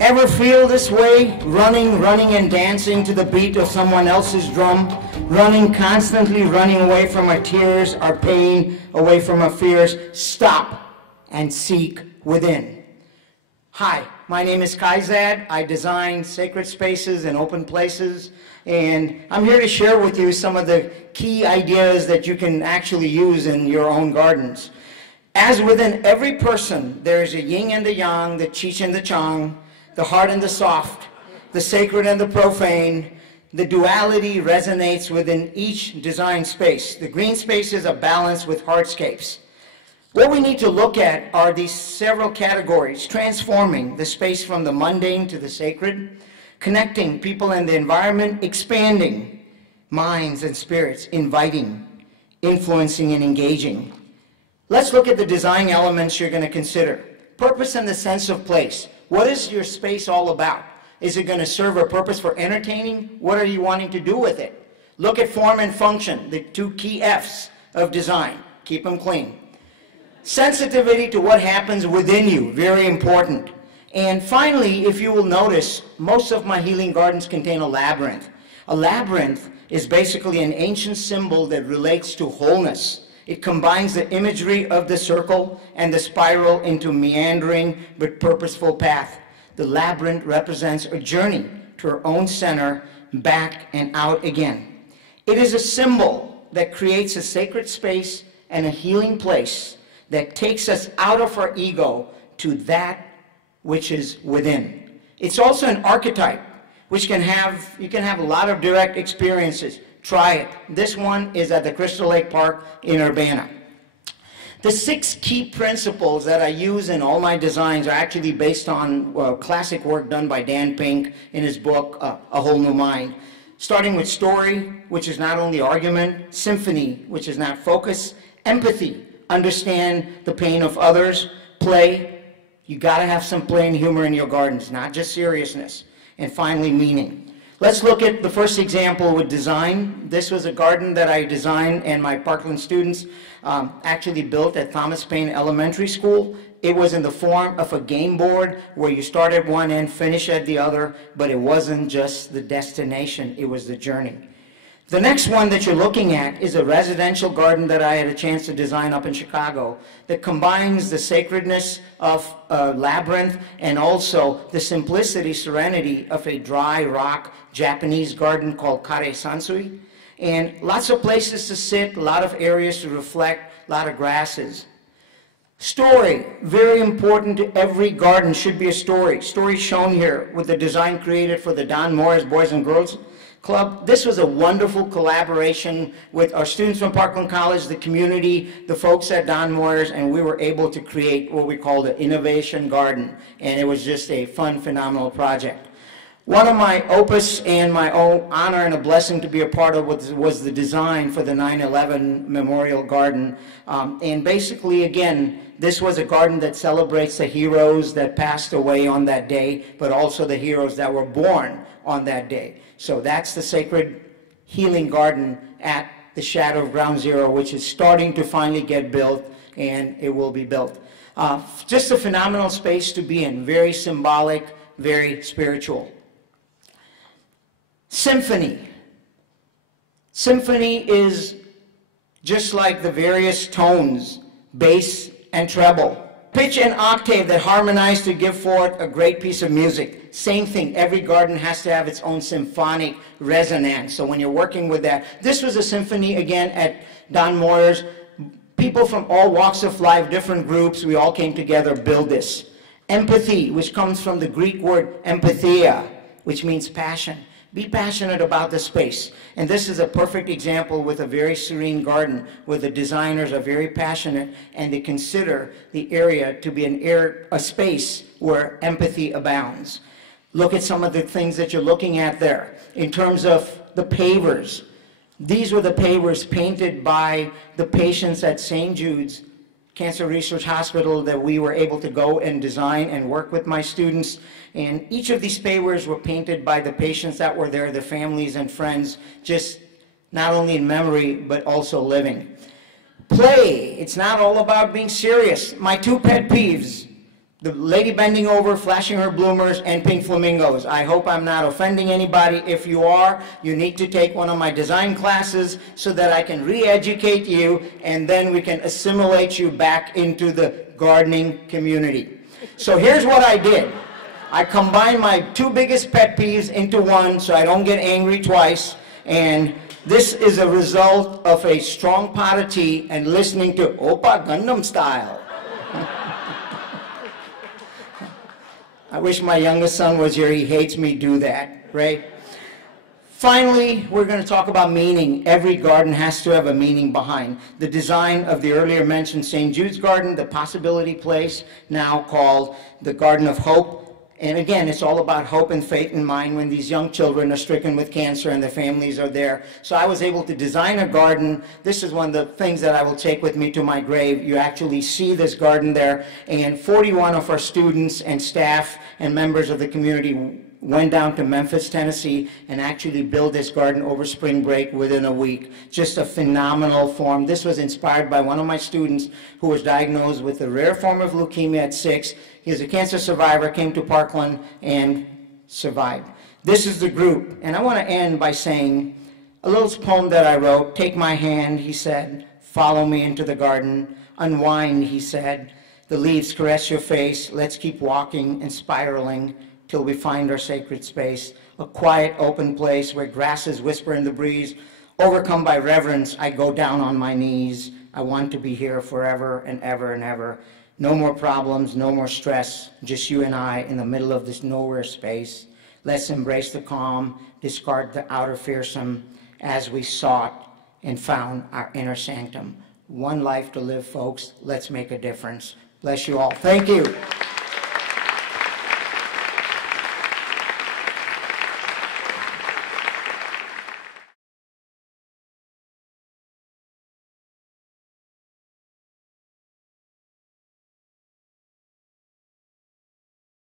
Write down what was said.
Ever feel this way? Running and dancing to the beat of someone else's drum? Constantly running away from our tears, our pain, away from our fears. Stop and seek within. Hi, my name is Kaizad. I design sacred spaces and open places, and I'm here to share with you some of the key ideas that you can actually use in your own gardens. As within every person, there is a yin and the yang, the cheech and the chong, the hard and the soft, the sacred and the profane. The duality resonates within each design space. The green spaces are balanced with hardscapes. What we need to look at are these several categories: transforming the space from the mundane to the sacred, connecting people and the environment, expanding minds and spirits, inviting, influencing, and engaging. Let's look at the design elements you're going to consider. Purpose and the sense of place. What is your space all about? Is it going to serve a purpose for entertaining? What are you wanting to do with it? Look at form and function, the two key F's of design. Keep them clean. Sensitivity to what happens within you, very important. And finally, if you will notice, most of my healing gardens contain a labyrinth. A labyrinth is basically an ancient symbol that relates to wholeness. It combines the imagery of the circle and the spiral into a meandering but purposeful path. The labyrinth represents a journey to our own center, back and out again. It is a symbol that creates a sacred space and a healing place that takes us out of our ego to that which is within. It's also an archetype, which you can have a lot of direct experiences. Try it. This one is at the Crystal Lake Park in Urbana. The 6 key principles that I use in all my designs are actually based on classic work done by Dan Pink in his book, A Whole New Mind. Starting with story, which is not only argument; symphony, which is not focus; empathy, understand the pain of others; play, you gotta have some play and humor in your gardens, not just seriousness; and finally, meaning. Let's look at the first example with design. This was a garden that I designed and my Parkland students actually built at Thomas Paine Elementary School. It was in the form of a game board where you start at one end, finish at the other, but it wasn't just the destination, it was the journey. The next one that you're looking at is a residential garden that I had a chance to design up in Chicago that combines the sacredness of a labyrinth and also the simplicity, serenity of a dry rock Japanese garden called Kare Sansui. And lots of places to sit, a lot of areas to reflect, a lot of grasses. Story, very important to every garden, should be a story. Story shown here with the design created for the Don Morris Boys and Girls Club. This was a wonderful collaboration with our students from Parkland College, the community, the folks at Don Moyers, and we were able to create what we call the Innovation Garden, and it was just a fun, phenomenal project. One of my opus and my own honor and a blessing to be a part of was the design for the 9/11 Memorial Garden. And basically, again, this was a garden that celebrates the heroes that passed away on that day, but also the heroes that were born on that day. So that's the sacred healing garden at the shadow of Ground Zero, which is starting to finally get built, and it will be built. Just a phenomenal space to be in, very symbolic, very spiritual. Symphony. Symphony is just like the various tones, bass and treble, pitch and octave that harmonize to give forth a great piece of music. Same thing, every garden has to have its own symphonic resonance. So when you're working with that, this was a symphony again at Don Moyers. People from all walks of life, different groups, we all came together, build this. Empathy, which comes from the Greek word empatheia, which means passion. Be passionate about the space. And this is a perfect example with a very serene garden where the designers are very passionate and they consider the area to be a space where empathy abounds. Look at some of the things that you're looking at there. In terms of the pavers, these were the pavers painted by the patients at St. Jude's Cancer Research Hospital that we were able to go and design and work with my students. And each of these pavers were painted by the patients that were there, their families and friends, just not only in memory, but also living. Play, it's not all about being serious. My two pet peeves, the lady bending over, flashing her bloomers, and pink flamingos. I hope I'm not offending anybody. If you are, you need to take one of my design classes so that I can re-educate you, and then we can assimilate you back into the gardening community. So here's what I did. I combined my two biggest pet peeves into one so I don't get angry twice, and this is a result of a strong pot of tea and listening to Oppa Gundam Style. I wish my youngest son was here. He hates me do that, right? Finally, we're going to talk about meaning. Every garden has to have a meaning behind. The design of the earlier mentioned St. Jude's Garden, the Possibility Place, now called the Garden of Hope. And again, it's all about hope and faith in mind when these young children are stricken with cancer and their families are there. So I was able to design a garden. This is one of the things that I will take with me to my grave. You actually see this garden there. And 41 of our students and staff and members of the community went down to Memphis, Tennessee, and actually built this garden over spring break within a week. Just a phenomenal form. This was inspired by one of my students who was diagnosed with a rare form of leukemia at 6. He is a cancer survivor, came to Parkland and survived. This is the group, and I want to end by saying a little poem that I wrote. Take my hand, he said, follow me into the garden. Unwind, he said, the leaves caress your face. Let's keep walking and spiraling till we find our sacred space, a quiet, open place where grasses whisper in the breeze. Overcome by reverence, I go down on my knees. I want to be here forever and ever and ever. No more problems, no more stress, just you and I in the middle of this nowhere space. Let's embrace the calm, discard the outer fearsome as we sought and found our inner sanctum. One life to live, folks. Let's make a difference. Bless you all. Thank you.